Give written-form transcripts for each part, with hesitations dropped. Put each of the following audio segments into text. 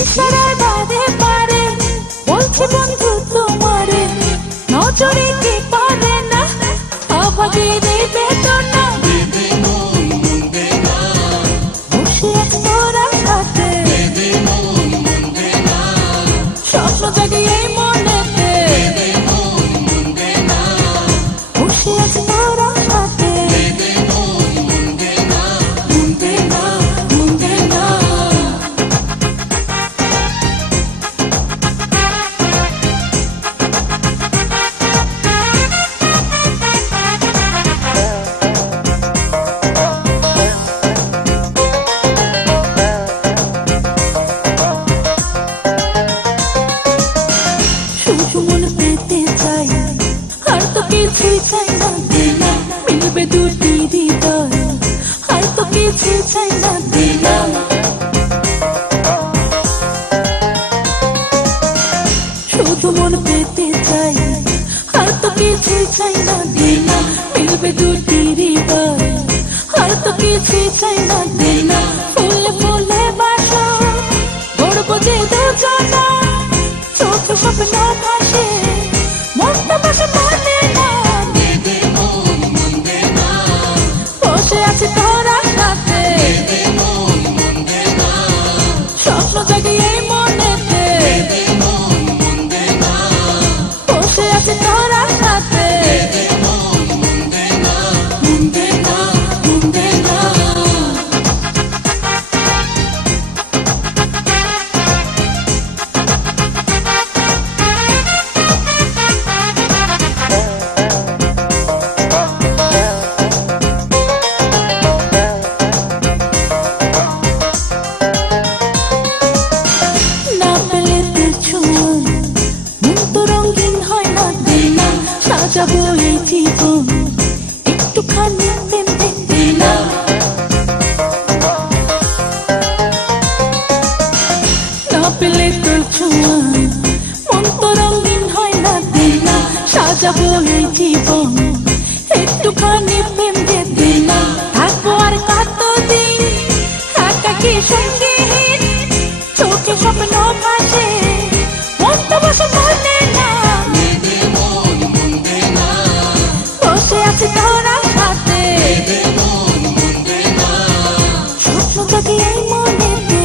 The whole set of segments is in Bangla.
ইশারায় বারে বারে বলছি বন্ধু তোমারে, নজরে কি পারে না অভাগীর এই বেদনা। বসে আছি তোরা সাথে, স্বপ্ন জাগে এই মনেতে। বসে আছি তোরা সাথে, মুন্দে না মুন্দে না। মন পেতে চাই আর তো কিছুই চাই না দিলা, মিলবে দুটি হৃদয় আর তো কিছুই চাই না দিলা। শুধু মন পেতে চাই আর তো কিছুই চাই না দিলা, মিলবে দুটি হৃদয় আর তো কিছুই চাই না দিলা। ফুলে ফুলে বাসা গড়বো যে দুজনা, চোখে স্বপ্ন ভাসে মনটা বসে মানে না। বসে আছি তোরা সাথে, স্বপ্ন জাগে এই মনেতে। বসে আছি তোরা সাথে, মুন্দে না মুন্দে না। সাজাবো এই জীবন একটুখানি প্রেম দিলা। না পেলে তোর ছোঁয়া মন তো রঙিন হয় না দিলা। সাজাবো এই জীবন একটুখানি প্রেম দিলা। থাকবো আর কতদিন একাকী সঙ্গীহীন, চোখে স্বপ্ন ভাসে মনটা বসে মনে না। বসে আছি তোরা সাথে, স্বপ্ন জাগে এই মনেতে।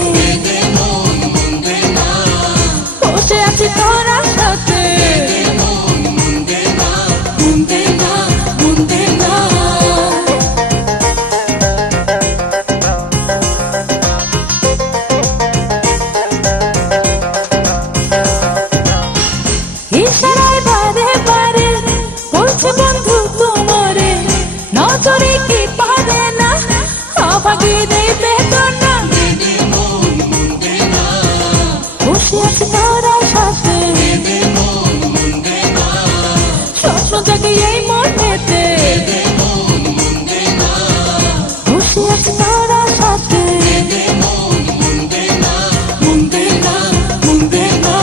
বসে আছি তোরা সাথে, মুন্দে না মুন্দে না। ইশারায় বারে বারে বলছি বন্ধু তোমারে, নজরে কি পারে না অভাগীর এই বেদনা। বসে আছি তোরা সাথে, স্বপ্ন জাগে এই মনেতে। বসে আছি তোরা সাথে, মুন্দে না মুন্দে না।